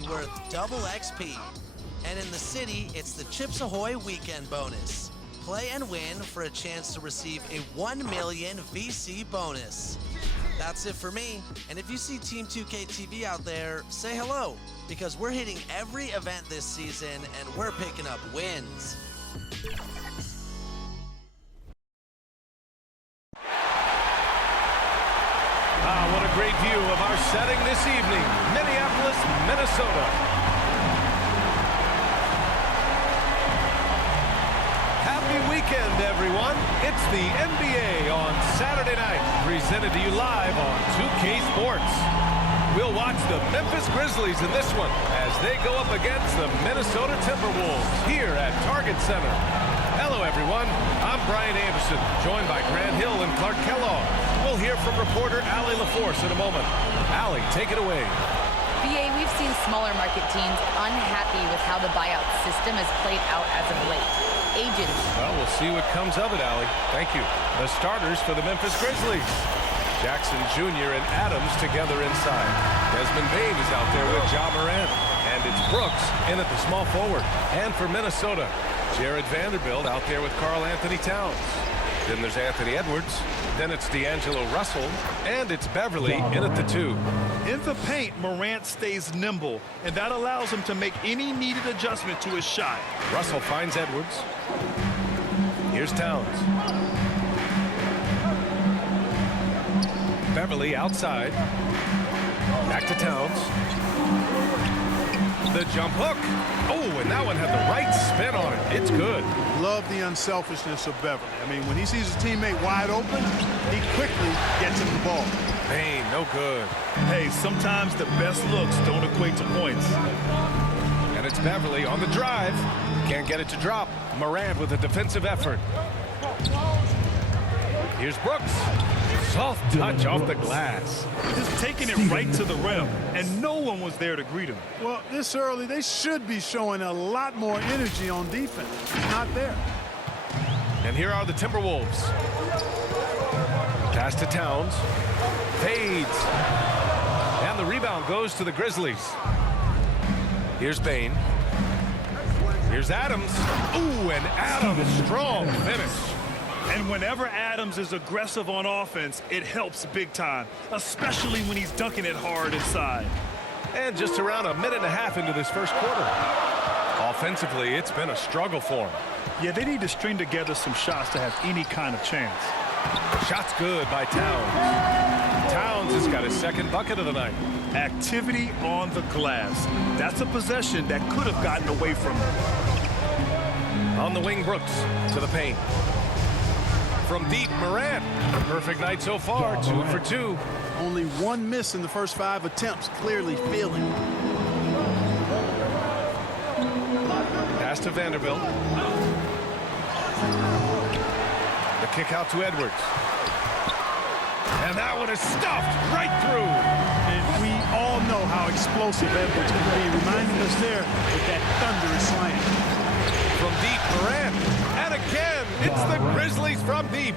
be worth double XP. And in the city, it's the Chips Ahoy weekend bonus. Play and win for a chance to receive a 1 million VC bonus. That's it for me. And if you see Team 2K TV out there, say hello, because we're hitting every event this season and we're picking up wins. What a great view of our setting this evening. Minneapolis, Minnesota. Happy weekend, everyone. It's the NBA on Saturday night, presented to you live on 2K Sports. We'll watch the Memphis Grizzlies in this one as they go up against the Minnesota Timberwolves here at Target Center. Hello, everyone. I'm Brian Anderson, joined by Grant Hill and Clark Kellogg. We'll hear from reporter Allie LaForce in a moment. Allie, take it away. BA, we've seen smaller market teams unhappy with how the buyout system has played out as of late. Agents. Well, we'll see what comes of it, Allie. Thank you. The starters for the Memphis Grizzlies. Jackson Jr. and Adams together inside. Desmond Bane is out there with Ja Morant. And it's Brooks in at the small forward. And for Minnesota, Jared Vanderbilt out there with Karl Anthony Towns. Then there's Anthony Edwards. Then it's D'Angelo Russell. And it's Beverly in at the 2. In the paint, Morant stays nimble, and that allows him to make any needed adjustment to his shot. Russell finds Edwards. Here's Towns. Beverly outside. Back to Towns. The jump hook. Oh, and that one had the right spin on it. It's good. Love the unselfishness of Beverly. I mean, when he sees his teammate wide open, he quickly gets him the ball. Bane, no good. Hey, sometimes the best looks don't equate to points. And it's Beverly on the drive. Can't get it to drop. Morant with a defensive effort. Here's Brooks. Soft touch off the glass. Just taking it right to the rim, and no one was there to greet him. Well, this early, they should be showing a lot more energy on defense. It's not there. And here are the Timberwolves. Pass to Towns. Fades. And the rebound goes to the Grizzlies. Here's Bane. Here's Adams. Ooh, and Adams, strong finish. And whenever Adams is aggressive on offense, it helps big time, especially when he's dunking it hard inside. And just around a minute and a half into this first quarter. Offensively, it's been a struggle for him. Yeah, they need to string together some shots to have any kind of chance. Shot's good by Towns. Towns has got his second bucket of the night. Activity on the glass. That's a possession that could have gotten away from him. On the wing, Brooks to the paint. From deep, Morant. Perfect night so far, 2 for 2. Only one miss in the first 5 attempts, clearly failing. Pass to Vanderbilt. The kick out to Edwards. And that one is stuffed right through. And we all know how explosive Edwards can be, reminding us there with that thunderous slam. From deep, Morant. And again, it's the Grizzlies from deep.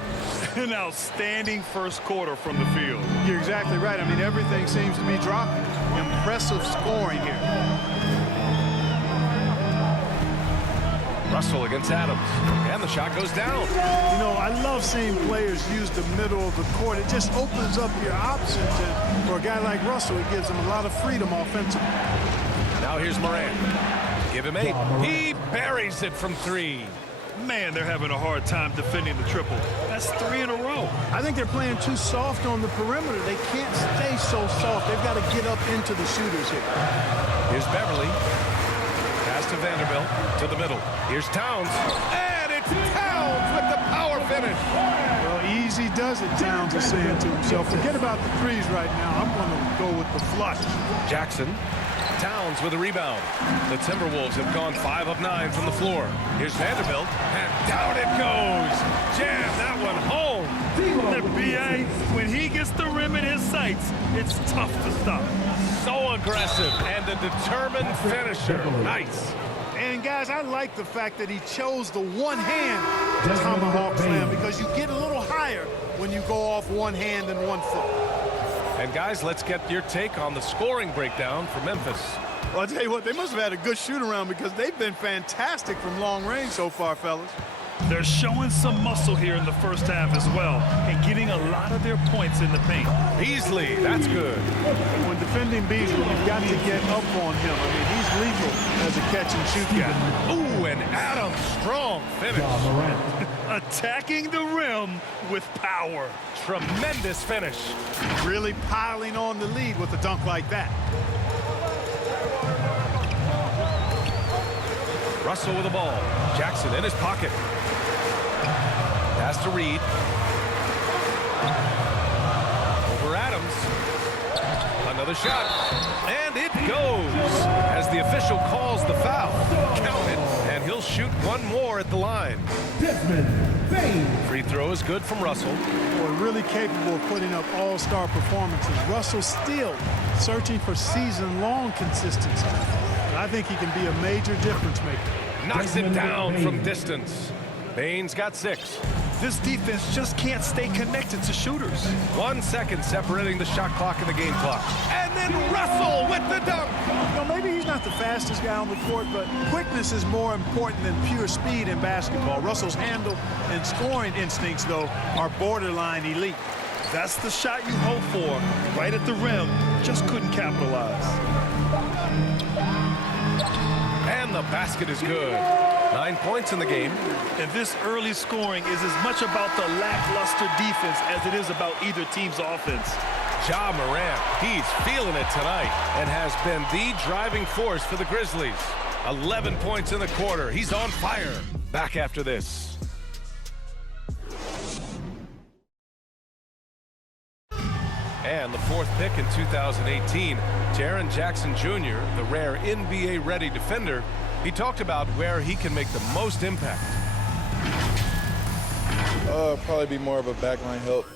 An outstanding first quarter from the field. You're exactly right. I mean, everything seems to be dropping. Impressive scoring here. Russell against Adams. And the shot goes down. You know, I love seeing players use the middle of the court. It just opens up your options. And for a guy like Russell, it gives him a lot of freedom offensively. Now here's Morant. Give him 8. He buries it from 3. Man, they're having a hard time defending the triple. That's 3 in a row. I think they're playing too soft on the perimeter. They can't stay so soft. They've got to get up into the shooters here. Here's Beverly. Pass to Vanderbilt to the middle. Here's Towns. And it's Towns with the power finish. Well, easy does it, Towns is saying to himself. Forget about the threes right now. I'm going to go with the flush. Jackson. Towns with a rebound. The Timberwolves have gone 5 of 9 from the floor. Here's Vanderbilt, and down it goes. Jam that one home. The BA, when he gets the rim in his sights, it's tough to stop. So aggressive and a determined finisher. Nice. And guys, I like the fact that he chose the one-hand tomahawk slam because you get a little higher when you go off one hand and 1 foot. And guys, let's get your take on the scoring breakdown for Memphis. Well, I'll tell you what, they must have had a good shoot-around because they've been fantastic from long range so far, fellas. They're showing some muscle here in the first half as well and getting a lot of their points in the paint. Beasley, that's good. When defending Beasley, you've got to get up on him. I mean, he's lethal as a catch-and-shoot guy. Ooh, and Adams, strong finish. Attacking the rim with power. Tremendous finish. Really piling on the lead with a dunk like that. Russell with the ball. Jackson in his pocket. Pass to Reed. Over Adams. Another shot. And it goes as the official calls the foul. Count it. And he'll shoot one more at the line. Free throw is good from Russell. Boy, really capable of putting up all-star performances. Russell still searching for season-long consistency. And I think he can be a major difference maker. Knocks it down from distance. Baines got 6. This defense just can't stay connected to shooters. 1 second separating the shot clock and the game clock. And then Russell with the dunk. You know, maybe he's not the fastest guy on the court, but quickness is more important than pure speed in basketball. Russell's handle and scoring instincts, though, are borderline elite. That's the shot you hope for. Right at the rim, just couldn't capitalize. And the basket is good. 9 points in the game. And this early scoring is as much about the lackluster defense as it is about either team's offense. Ja Morant, he's feeling it tonight and has been the driving force for the Grizzlies. 11 points in the quarter. He's on fire. Back after this. And the 4th pick in 2018, Jaren Jackson Jr., the rare NBA-ready defender, he talked about where he can make the most impact. Probably be more of a backline help,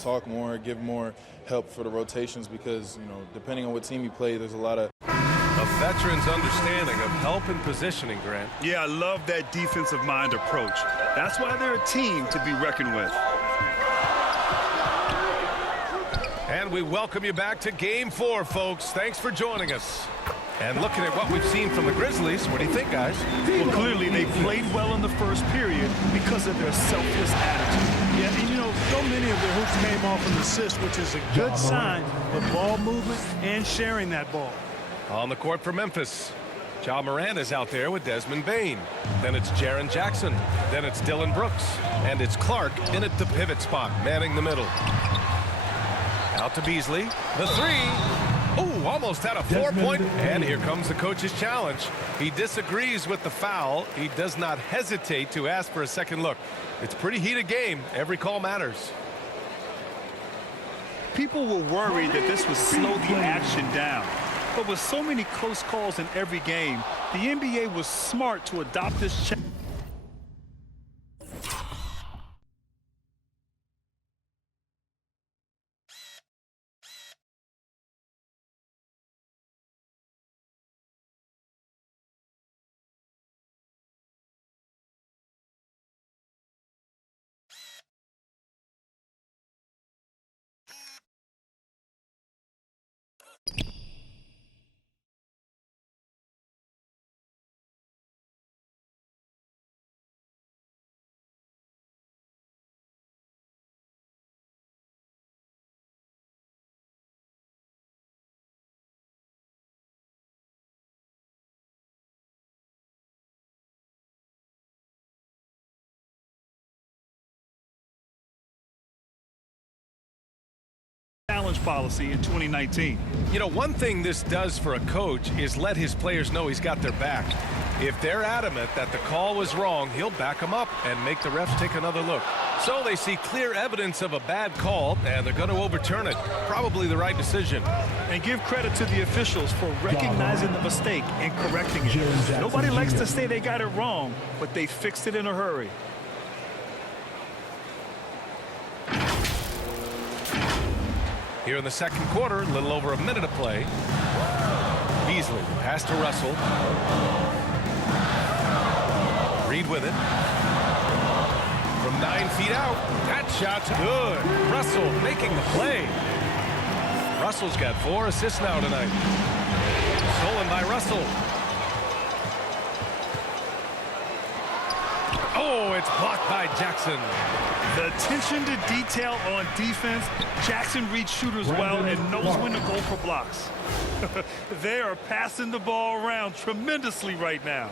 talk more, give more help for the rotations because, you know, depending on what team you play, there's a lot of... A veteran's understanding of help and positioning, Grant. Yeah, I love that defensive mind approach. That's why they're a team to be reckoned with. And we welcome you back to Game 4, folks. Thanks for joining us. And looking at what we've seen from the Grizzlies, what do you think, guys? Well, clearly they played well in the first period because of their selfless attitude. Yeah, and you know, so many of their hoops came off an assist, which is a good sign of ball movement and sharing that ball. On the court for Memphis, Ja Morant is out there with Desmond Bane. Then it's Jaren Jackson. Then it's Dillon Brooks. And it's Clark in at the pivot spot, manning the middle. Out to Beasley. The 3. Oh, almost had a 4-point. And here comes the coach's challenge. He disagrees with the foul. He does not hesitate to ask for a second look. It's a pretty heated game. Every call matters. People were worried that this would slow the action down. But with so many close calls in every game, the NBA was smart to adopt this challenge. Challenge policy in 2019. You know, one thing this does for a coach is let his players know he's got their back. If they're adamant that the call was wrong, he'll back them up and make the refs take another look. So they see clear evidence of a bad call, and they're going to overturn it. Probably the right decision. And give credit to the officials for recognizing the mistake and correcting it. Nobody likes to say they got it wrong, but they fixed it in a hurry. Here in the second quarter, a little over a minute of play. Beasley, pass to Russell. Reed with it. From 9 feet out, that shot's good. Russell making the play. Russell's got 4 assists now tonight. Stolen by Russell. Oh, it's blocked by Jackson. The attention to detail on defense. Jackson reads shooters well and knows when to go for blocks. They are passing the ball around tremendously right now.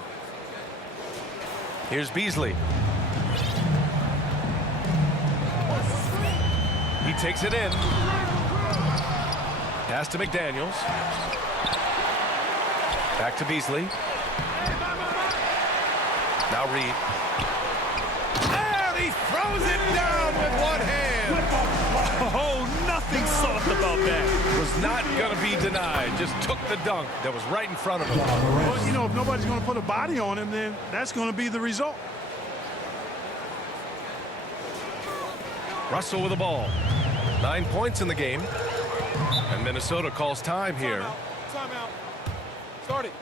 Here's Beasley. He takes it in. Pass to McDaniels. Back to Beasley. Now Reed. And he throws it down with one hand. Oh, nothing soft about that. Was not going to be denied. Just took the dunk that was right in front of him. Well, you know, if nobody's going to put a body on him, then that's going to be the result. Russell with the ball. 9 points in the game. And Minnesota calls time here. Timeout. Start it.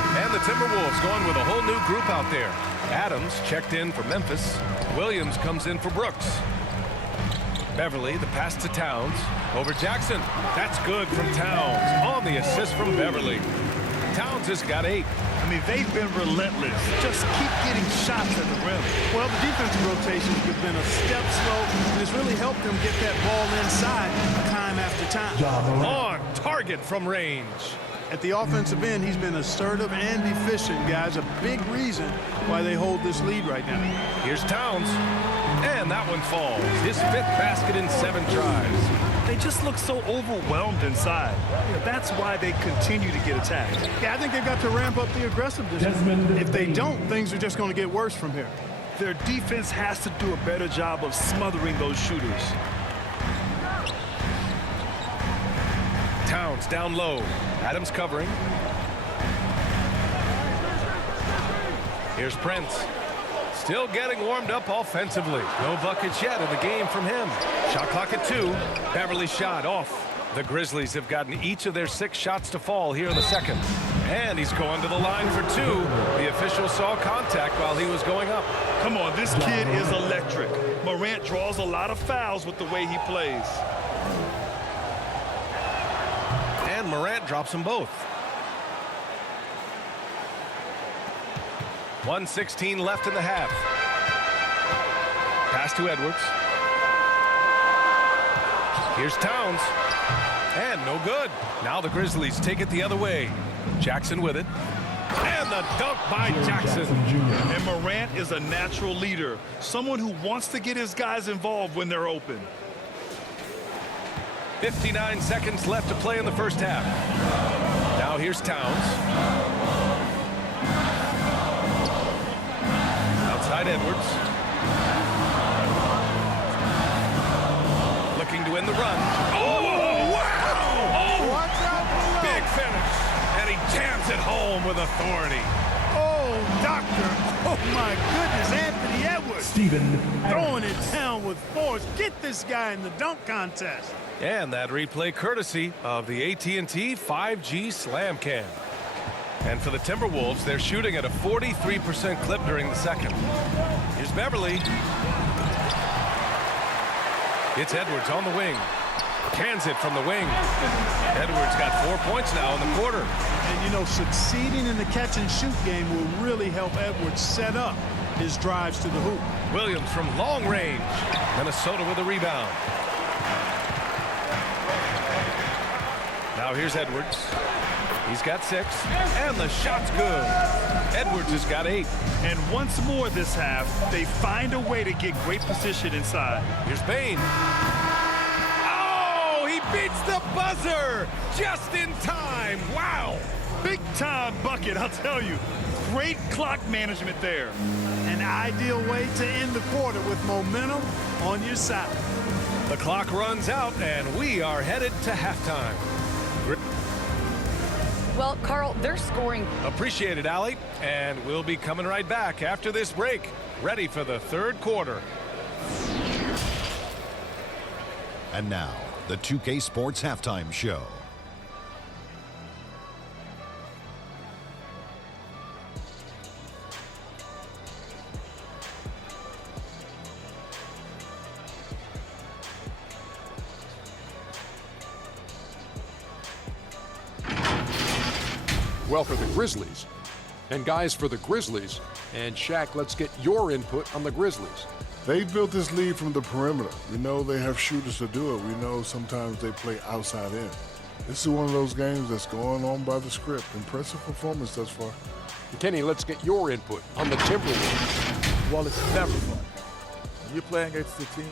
And the Timberwolves going with a whole new group out there. Adams checked in for Memphis. Williams comes in for Brooks. Beverly, the pass to Towns. Over Jackson. That's good from Towns. On the assist from Beverly. Towns has got 8. I mean, they've been relentless. Just keep getting shots at the rim. Well, the defensive rotations have been a step slow, and it's really helped them get that ball inside time after time. On target from range. At the offensive end, he's been assertive and efficient, guys. A big reason why they hold this lead right now. Here's Towns. And that one falls. His 5th basket in 7 tries. They just look so overwhelmed inside. That's why they continue to get attacked. Yeah, I think they've got to ramp up the aggressiveness. If they don't, things are just going to get worse from here. Their defense has to do a better job of smothering those shooters. Towns down low. Adams covering. Here's Prince. Still getting warmed up offensively. No buckets yet in the game from him. Shot clock at 2. Beverly shot off. The Grizzlies have gotten each of their 6 shots to fall here in the second. And he's going to the line for 2. The official saw contact while he was going up. Come on, this kid is electric. Morant draws a lot of fouls with the way he plays. And Morant drops them both. 1:16 left in the half. Pass to Edwards. Here's Towns. And no good. Now the Grizzlies take it the other way. Jackson with it. And the dunk by Jackson. And Morant is a natural leader. Someone who wants to get his guys involved when they're open. 59 seconds left to play in the first half. Now here's Towns. Outside Edwards. Looking to win the run. Oh, wow! Oh, big finish. And he jams it home with authority. Oh, doctor. Oh, my goodness. Anthony Edwards. Throwing it down with force. Get this guy in the dunk contest. And that replay courtesy of the AT&T 5G Slam Cam. And for the Timberwolves, they're shooting at a 43% clip during the second. Here's Beverly. It's Edwards on the wing. Cans it from the wing. Edwards got 4 points now in the quarter. And, you know, succeeding in the catch-and-shoot game will really help Edwards set up his drives to the hoop. Williams from long range. Minnesota with a rebound. Now here's Edwards. He's got 6, and the shot's good. Edwards has got 8. And once more this half, they find a way to get great position inside. Here's Bain. Oh, he beats the buzzer just in time. Wow. Big time bucket, I'll tell you. Great clock management there. An ideal way to end the quarter with momentum on your side. The clock runs out, and we are headed to halftime. Well, Carl, they're scoring. Appreciate it, Allie. And we'll be coming right back after this break, ready for the third quarter. And now, the 2K Sports Halftime Show. well, for the Grizzlies. And guys, for the Grizzlies, and Shaq, let's get your input on the Grizzlies. They built this lead from the perimeter. We know they have shooters to do it. We know sometimes they play outside in. This is one of those games that's going on by the script. Impressive performance thus far. Kenny, let's get your input on the Timberwolves. Well, it's never fun. When you're playing against a team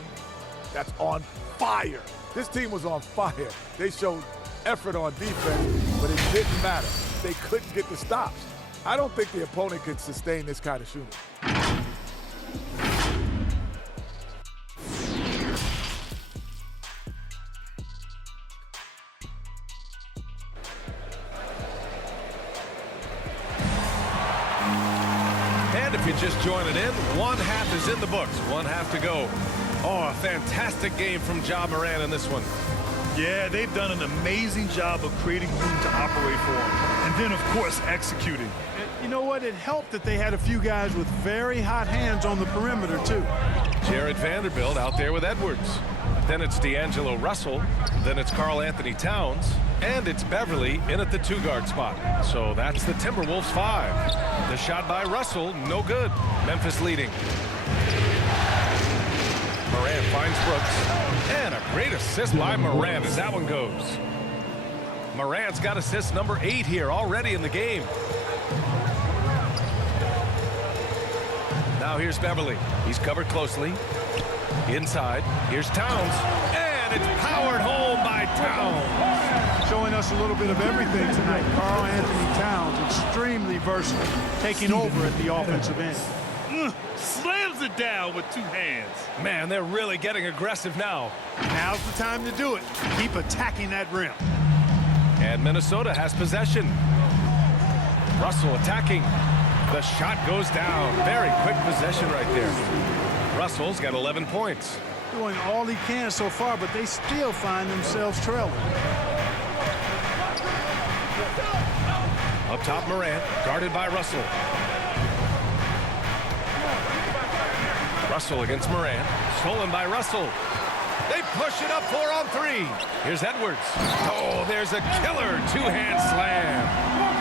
that's on fire. This team was on fire. They showed effort on defense, but it didn't matter. They couldn't get the stops. I don't think the opponent could sustain this kind of shooting. And if you're just joining in, one half is in the books. One half to go. Oh, a fantastic game from Ja Morant in this one. Yeah, they've done an amazing job of creating room to operate for him. And then, of course, executing. You know what? It helped that they had a few guys with very hot hands on the perimeter, too. Jared Vanderbilt out there with Edwards. Then it's D'Angelo Russell. Then it's Karl Anthony Towns. And it's Beverly in at the two-guard spot. So that's the Timberwolves 5. The shot by Russell, no good. Memphis leading. Morant finds Brooks. And a great assist by Morant as that one goes. Morant's got assist number 8 here already in the game. Now here's Beverly. He's covered closely. Inside. Here's Towns. And it's powered home by Towns. Showing us a little bit of everything tonight. Karl Anthony Towns, extremely versatile, taking over at the offensive end. Slams it down with 2 hands. Man, they're really getting aggressive now. Now's the time to do it. Keep attacking that rim. And Minnesota has possession. Russell attacking. The shot goes down. Very quick possession right there. Russell's got 11 points. Doing all he can so far, but they still find themselves trailing. Up top, Morant, guarded by Russell. Russell against Morant, stolen by Russell. They push it up 4 on 3. Here's Edwards. Oh, there's a killer 2-hand slam.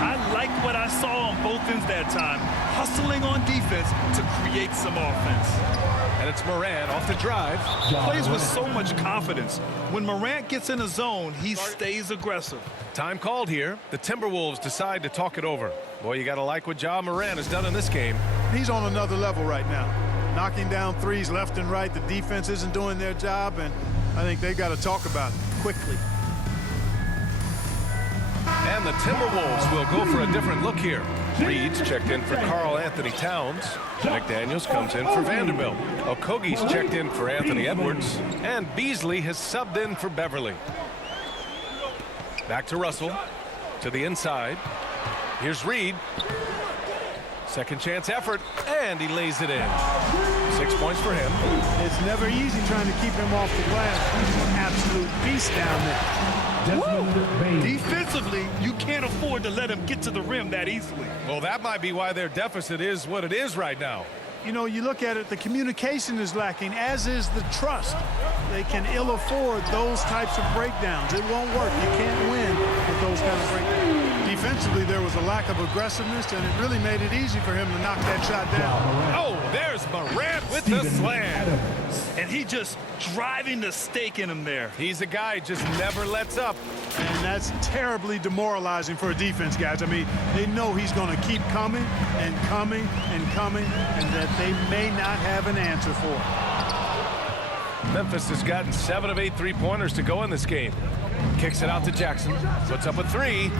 I like what I saw on both ends that time, hustling on defense to create some offense. And it's Morant off the drive. Plays with so much confidence. When Morant gets in a zone, he stays aggressive. Time called here. The Timberwolves decide to talk it over. Boy, you got to like what Ja Morant has done in this game. He's on another level right now. Knocking down threes left and right. The defense isn't doing their job, and I think they've got to talk about it quickly. And the Timberwolves will go for a different look here. Reed's checked in for Karl Anthony Towns. McDaniels comes in for Vanderbilt. Okogie's checked in for Anthony Edwards. And Beasley has subbed in for Beverly. Back to Russell. To the inside. Here's Reed. Second chance effort. And he lays it in. 6 points for him. It's never easy trying to keep him off the glass. He's an absolute beast down there. Defensively, you can't afford to let him get to the rim that easily. Well, that might be why their deficit is what it is right now. You know, you look at it, the communication is lacking, as is the trust. They can ill afford those types of breakdowns. It won't work. You can't win with those kind of breakdowns. Defensively, there was a lack of aggressiveness, and it really made it easy for him to knock that shot down. Oh, there's Morant with the slam. And he just driving the stake in him there. He's a guy just never lets up. And that's terribly demoralizing for a defense, guys. I mean, they know he's going to keep coming and coming and coming, and that they may not have an answer for it. Memphis has gotten 7 of 8 3-pointers to go in this game. Kicks it out to Jackson. Puts up a 3.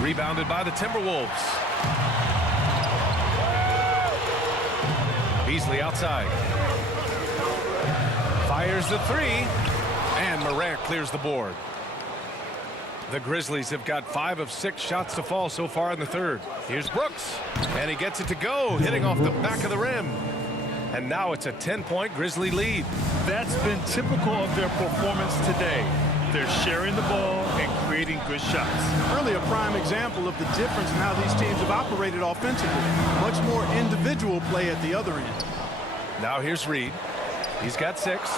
Rebounded by the Timberwolves. Beasley outside. Fires the 3. And Morant clears the board. The Grizzlies have got 5 of 6 shots to fall so far in the third. Here's Brooks. And he gets it to go, hitting off the back of the rim. And now it's a 10-point Grizzly lead. That's been typical of their performance today. They're sharing the ball and creating good shots. Really a prime example of the difference in how these teams have operated offensively. Much more individual play at the other end. Now here's Reed. He's got 6.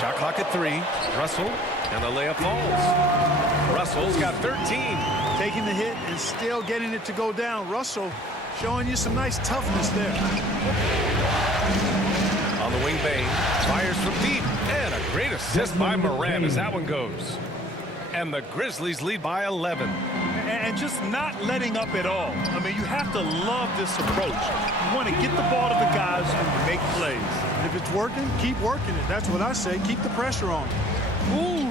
Shot clock at 3. Russell, and the layup falls. Russell's got 13. Taking the hit and still getting it to go down. Russell showing you some nice toughness there. On the wing, Bain fires from deep, and a great assist by Moran as that one goes. And the Grizzlies lead by 11. And just not letting up at all. I mean, you have to love this approach. You want to get the ball to the guys who make plays. If it's working, keep working it. That's what I say. Keep the pressure on. Ooh,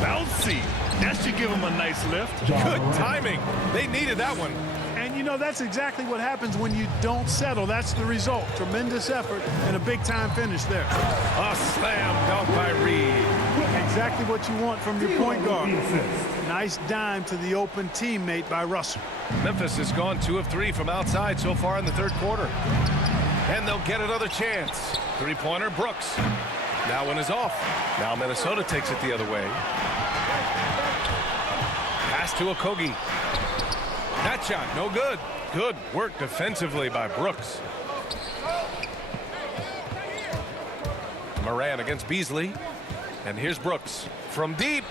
bouncy. That should give them a nice lift. Good timing. They needed that one. And, you know, that's exactly what happens when you don't settle. That's the result. Tremendous effort and a big-time finish there. A slam dunk by Reed. Exactly what you want from your point guard. Nice dime to the open teammate by Russell. Memphis has gone 2 of 3 from outside so far in the third quarter. And they'll get another chance. Three-pointer, Brooks. That one is off. Now Minnesota takes it the other way. Pass to Okogie. That shot, no good. Good work defensively by Brooks. Moran against Beasley. And here's Brooks from deep.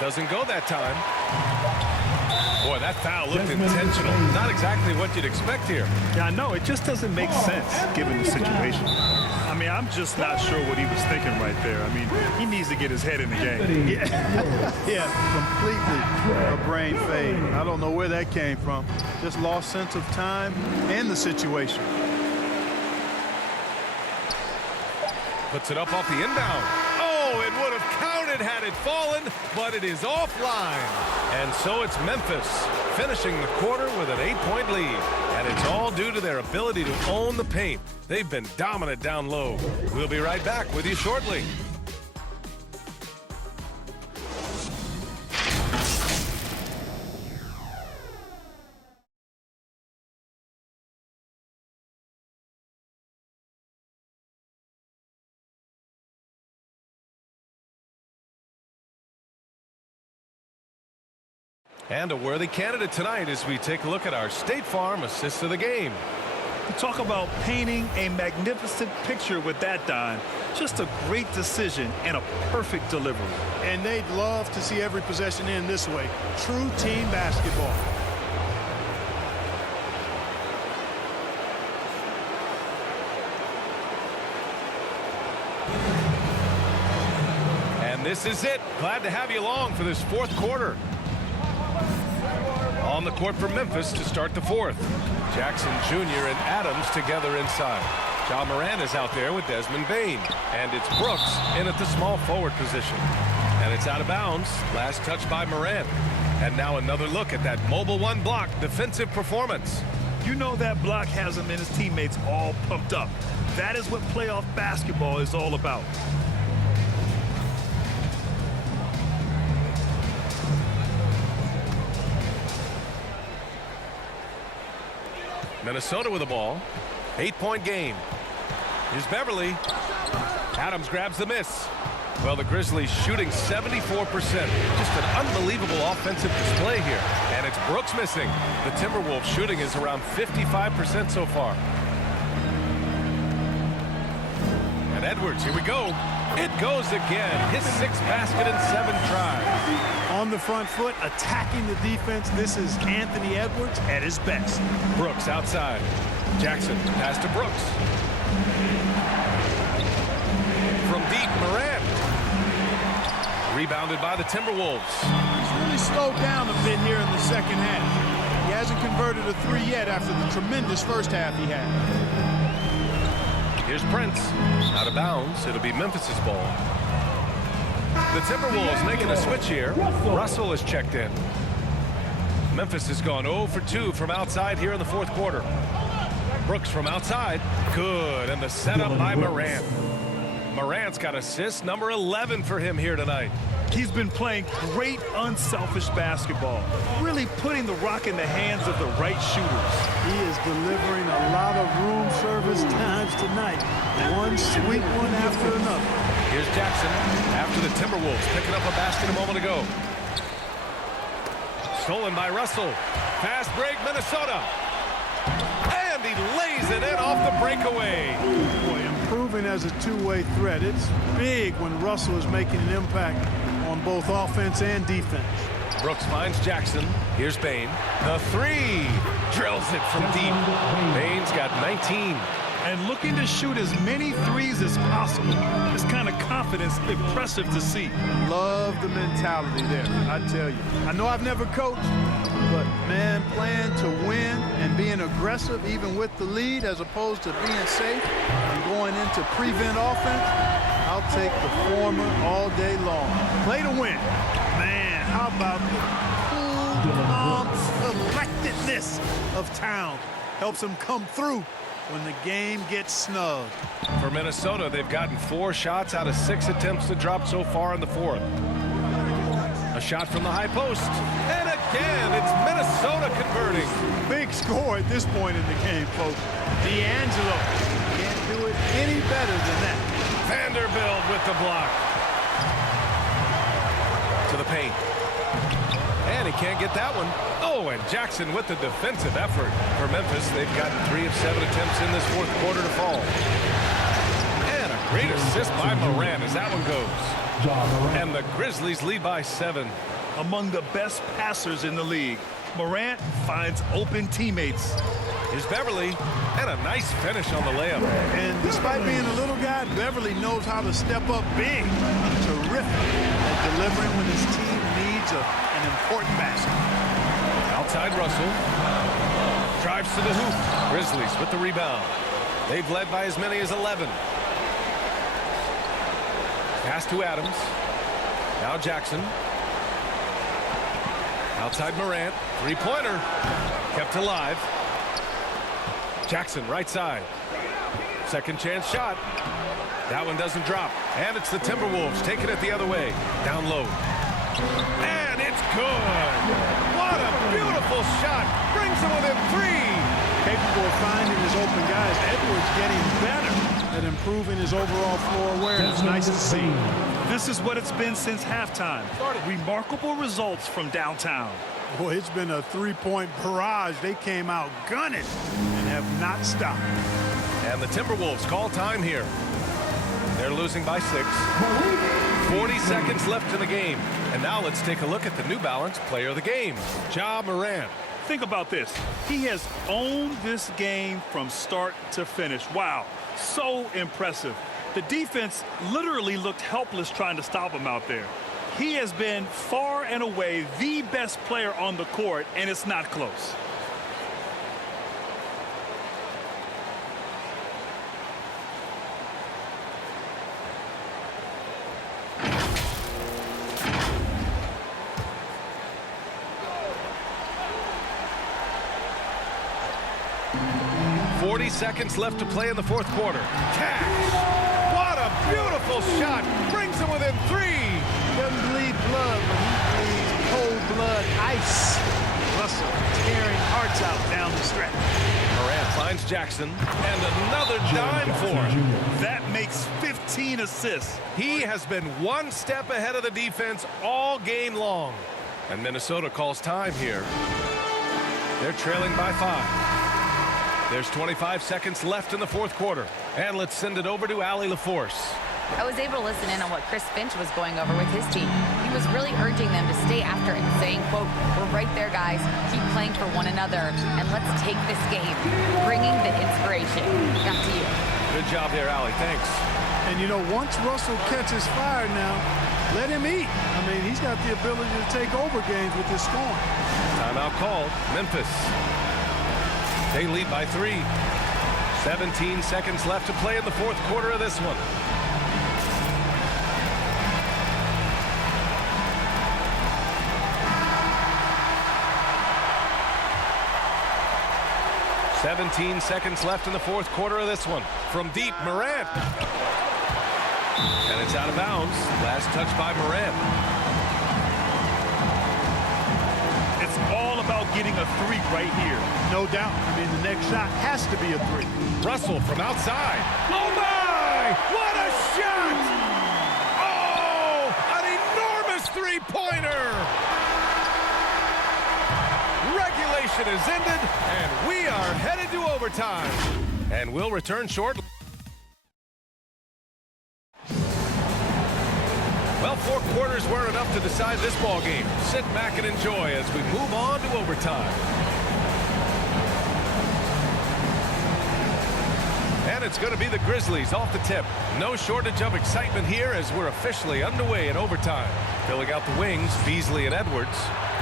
Doesn't go that time. Boy, that foul looked intentional. Not exactly what you'd expect here. Yeah, I know. It just doesn't make sense given the situation. I mean, I'm just not sure what he was thinking right there. I mean, he needs to get his head in the game. Yeah, completely a brain fade. I don't know where that came from. Just lost sense of time and the situation. Puts it up off the inbound. Oh, it would have counted had it fallen, but it is offline. And so it's Memphis finishing the quarter with an 8-point lead. And it's all due to their ability to own the paint. They've been dominant down low. We'll be right back with you shortly. And a worthy candidate tonight as we take a look at our State Farm assist of the game. Talk about painting a magnificent picture with that dime. Just a great decision and a perfect delivery. And they'd love to see every possession end this way. True team basketball. And this is it. Glad to have you along for this fourth quarter. On the court for Memphis to start the fourth. Jackson Jr. and Adams together inside. Ja Moran is out there with Desmond Bain. And it's Brooks in at the small forward position. And it's out of bounds. Last touch by Moran. And now another look at that mobile one block defensive performance. You know that block has him and his teammates all pumped up. That is what playoff basketball is all about. Minnesota with the ball. 8-point game. Here's Beverly. Adams grabs the miss. Well, the Grizzlies shooting 74%. Just an unbelievable offensive display here. And it's Brooks missing. The Timberwolves shooting is around 55% so far. And Edwards, here we go. It goes again. His 6th basket in 7 tries. On the front foot, attacking the defense. This is Anthony Edwards at his best. Brooks outside. Jackson pass to Brooks. From deep, Moran. Rebounded by the Timberwolves. He's really slowed down a bit here in the second half. He hasn't converted a 3 yet after the tremendous first half he had. Here's Prince. Out of bounds. It'll be Memphis's ball. The Timberwolves making a switch here. Russell is checked in. Memphis has gone 0 for 2 from outside here in the fourth quarter. Brooks from outside. Good. And the setup by Moran. Moran's got assist number 11 for him here tonight. He's been playing great unselfish basketball, really putting the rock in the hands of the right shooters. He is delivering a lot of room service times tonight. One sweet one after another. Here's Jackson after the Timberwolves picking up a basket a moment ago. Stolen by Russell. Fast break, Minnesota. And he lays it in off the breakaway. Boy, improving as a two-way threat. It's big when Russell is making an impact on both offense and defense. Brooks finds Jackson. Here's Bain. The three. Drills it from deep. Bain's got 19. And looking to shoot as many threes as possible. This kind of confidence, impressive to see. Love the mentality there, I tell you. I know I've never coached, but, man, playing to win and being aggressive even with the lead as opposed to being safe and going into prevent offense, I'll take the former all day long. Play to win. Man, how about the cool, calm collectedness of Town helps him come through when the game gets snugged. For Minnesota, they've gotten 4 shots out of 6 attempts to drop so far in the fourth. A shot from the high post. And again, it's Minnesota converting. Big score at this point in the game, folks. D'Angelo can't do it any better than that. Vanderbilt with the block. To the paint. And he can't get that one. Oh, and Jackson with the defensive effort. For Memphis, they've gotten 3 of 7 attempts in this fourth quarter to fall. And a great assist by Morant as that one goes. And the Grizzlies lead by 7. Among the best passers in the league, Morant finds open teammates. Here's Beverly, and a nice finish on the layup. And despite being a little guy, Beverly knows how to step up big. Terrific at delivering when his team needs an important basket. Outside Russell. Drives to the hoop. Grizzlies with the rebound. They've led by as many as 11. Pass to Adams. Now Jackson. Outside Morant. Three-pointer. Kept alive. Jackson right side. Second chance shot. That one doesn't drop. And it's the Timberwolves taking it the other way. Down low. And it's good. What a beautiful shot. Brings them within 3. Capable of finding his open guys. Edwards getting better at improving his overall floor awareness. Nice to see. This is what it's been since halftime. Remarkable results from downtown. Boy, it's been a three-point barrage. They came out gunning and have not stopped. And the Timberwolves call time here. They're losing by 6. 40 seconds left in the game. And now let's take a look at the New Balance player of the game, Ja Morant. Think about this. He has owned this game from start to finish. Wow, so impressive. The defense literally looked helpless trying to stop him out there. He has been far and away the best player on the court, and it's not close. Seconds left to play in the fourth quarter. Cash! What a beautiful shot! Brings them within 3. Doesn't bleed blood, but he bleeds cold blood ice. Russell tearing hearts out down the stretch. Morant finds Jackson, and another dime for him. That makes 15 assists. He has been one step ahead of the defense all game long. And Minnesota calls time here. They're trailing by 5. There's 25 seconds left in the fourth quarter. And let's send it over to Allie LaForce. I was able to listen in on what Chris Finch was going over with his team. He was really urging them to stay after it, saying, quote, "We're right there, guys. Keep playing for one another, and let's take this game." Bringing the inspiration. Back to you. Good job there, Allie. Thanks. And, you know, once Russell catches fire now, let him eat. I mean, he's got the ability to take over games with his scoring. Timeout called. Memphis. They lead by 3. 17 seconds left to play in the fourth quarter of this one. "17 seconds left in the fourth quarter of this one. From deep, Morant. And it's out of bounds. Last touch by Morant. It's all about getting a 3 right here. No doubt. I mean, the next shot has to be a 3. Russell from outside. Oh, my! What a shot! Oh, an enormous three-pointer! Regulation is ended, and we are headed to overtime. And we'll return shortly. Well, 4 quarters weren't enough to decide this ball game. Sit back and enjoy as we move on to overtime. And it's going to be the Grizzlies off the tip. No shortage of excitement here as we're officially underway in overtime. Filling out the wings, Beasley and Edwards.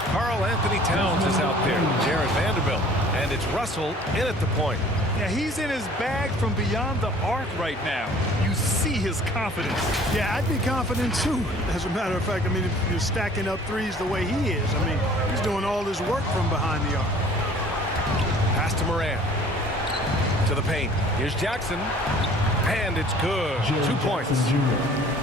Karl Anthony Towns is out there. Jared Vanderbilt. And it's Russell in at the point. Yeah, he's in his bag from beyond the arc right now. You see his confidence. Yeah, I'd be confident too. As a matter of fact, I mean, if you're stacking up threes the way he is, I mean, he's doing all this work from behind the arc. Pass to Moran. To the paint. Here's Jackson. And it's good. 2 points.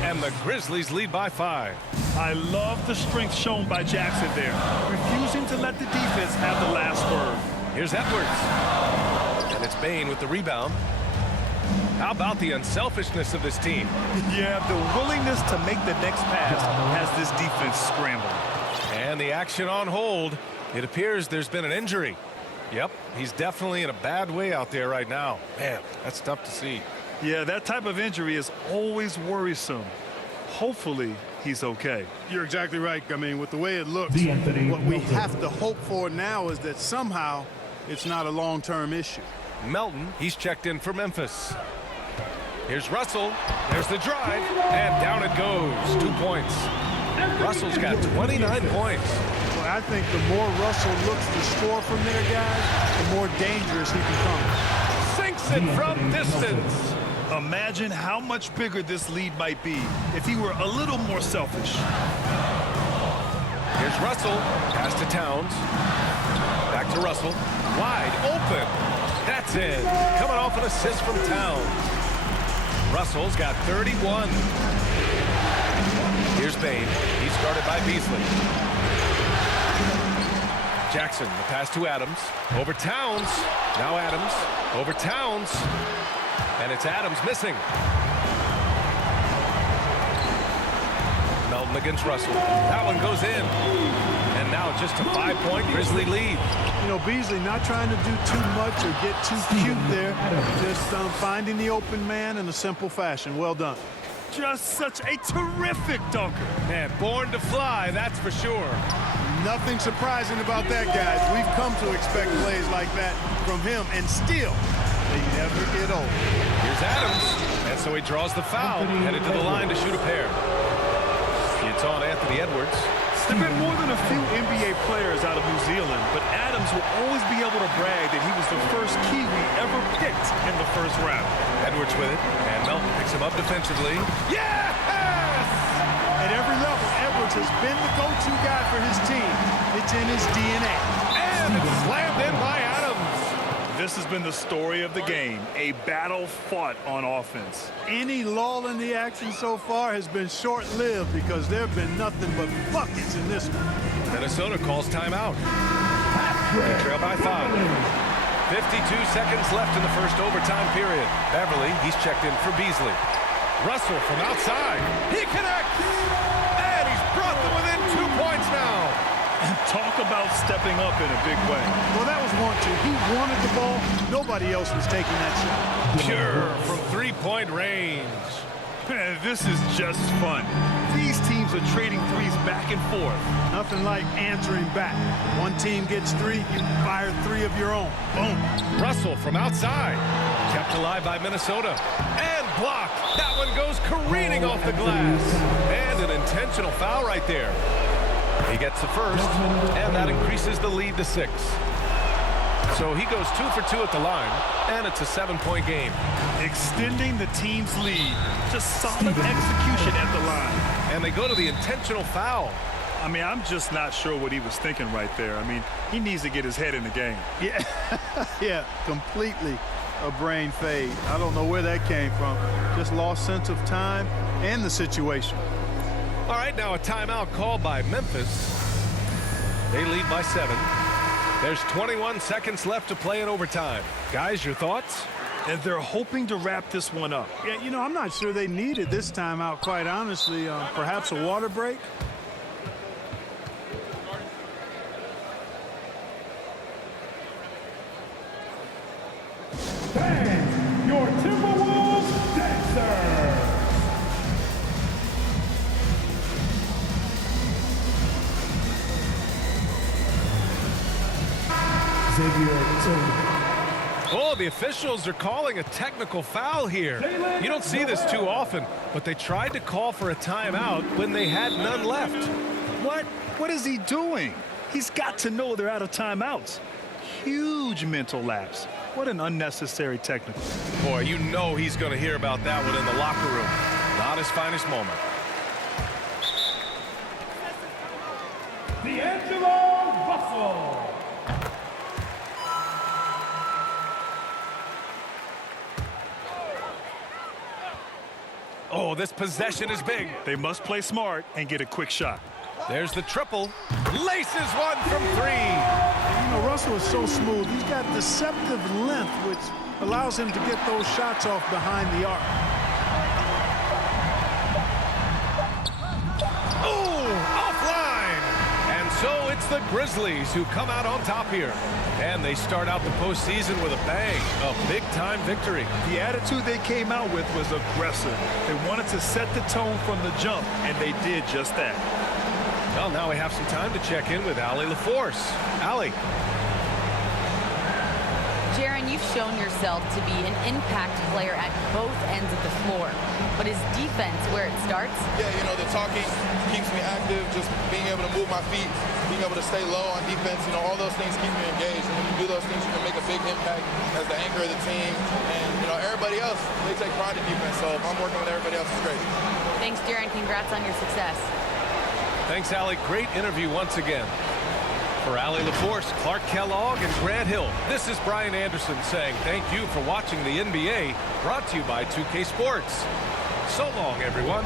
And the Grizzlies lead by 5. I love the strength shown by Jackson there, refusing to let the defense have the last word. Here's Edwards. And it's Bane with the rebound. How about the unselfishness of this team? Yeah, the willingness to make the next pass has this defense scrambling. And the action on hold. It appears there's been an injury. Yep, he's definitely in a bad way out there right now. Man, that's tough to see. Yeah, that type of injury is always worrisome. Hopefully, he's okay. You're exactly right. I mean, with the way it looks, what we have to hope for now is that somehow it's not a long-term issue. Melton, he's checked in for Memphis. Here's Russell. There's the drive. And down it goes. 2 points. Russell's got 29 points. Well, I think the more Russell looks to score from there, guys, the more dangerous he becomes. Sinks it from distance. Imagine how much bigger this lead might be if he were a little more selfish. Here's Russell. Pass to Towns. Back to Russell. Wide open. That's in. Coming off an assist from Towns. Russell's got 31. Here's Bane. He's guarded by Beasley. Jackson, the pass to Adams. Over Towns. Now Adams. Over Towns. And it's Adams missing. Melton against Russell. That one goes in. And now just a 5-point Grizzly lead. You know, Beasley not trying to do too much or get too cute there. Just finding the open man in a simple fashion. Well done. Just such a terrific dunker. Man, born to fly, that's for sure. Nothing surprising about that, guys. We've come to expect plays like that from him, and still, they never get old. Here's Adams, and so he draws the foul, headed to the line to shoot a pair. It's on Anthony Edwards. There have been more than a few NBA players out of New Zealand, but Adams will always be able to brag that he was the first Kiwi ever picked in the first round. Edwards with it, and Melton picks him up defensively. Yes! At every level, Edwards has been the go-to guy for his team. It's in his DNA. And it's slammed in by Adams. This has been the story of the game, a battle fought on offense. Any lull in the action so far has been short-lived because there have been nothing but buckets in this one. Minnesota calls timeout. They trail by 5. 52 seconds left in the first overtime period. Beverly, he's checked in for Beasley. Russell from outside. He connects! And he's brought them within 2 points now. And talk about stepping up in a big way. Well, that was 1-2. He wanted the ball. Nobody else was taking that shot. Pure from three-point range. Man, this is just fun. These teams are trading threes back and forth. Nothing like answering back. One team gets 3, you fire 3 of your own. Boom. Russell from outside. Kept alive by Minnesota. And blocked. That one goes careening off the glass. And an intentional foul right there. He gets the first, and that increases the lead to 6. So he goes 2 for 2 at the line, and it's a 7-point game. Extending the team's lead. Just solid execution at the line. And they go to the intentional foul. I mean, I'm just not sure what he was thinking right there. I mean, he needs to get his head in the game. Yeah, yeah, completely a brain fade. I don't know where that came from. Just lost sense of time and the situation. All right, now a timeout called by Memphis. They lead by 7. There's 21 seconds left to play in overtime. Guys, your thoughts? And they're hoping to wrap this one up. Yeah, you know, I'm not sure they needed this timeout, quite honestly. Perhaps a water break? Bang! Your Timberwolves dancer! Oh, the officials are calling a technical foul here. You don't see this too often, but they tried to call for a timeout when they had none left. What? What is he doing? He's got to know they're out of timeouts. Huge mental lapse. What an unnecessary technical. Boy, you know he's going to hear about that one in the locker room. Not his finest moment. Oh, this possession is big. They must play smart and get a quick shot. There's the triple. Laces one from three. You know, Russell is so smooth. He's got deceptive length, which allows him to get those shots off behind the arc. Oh, offline. And so it's the Grizzlies who come out on top here. And they start out the postseason with a bang. A big-time victory. The attitude they came out with was aggressive. They wanted to set the tone from the jump, and they did just that. Well, now we have some time to check in with Allie LaForce. Allie. Jaron, you've shown yourself to be an impact player at both ends of the floor. But is defense where it starts? Yeah, you know, the talking keeps me active, just being able to move my feet, being able to stay low on defense, you know, all those things keep me engaged. And when you do those things, you can make a big impact as the anchor of the team. And, you know, everybody else, they take pride in defense. So if I'm working with everybody else, it's great. Thanks, Jaron. Congrats on your success. Thanks, Allie. Great interview once again. For Allie LaForce, Clark Kellogg, and Grant Hill, this is Brian Anderson saying thank you for watching the NBA, brought to you by 2K Sports. So long, everyone.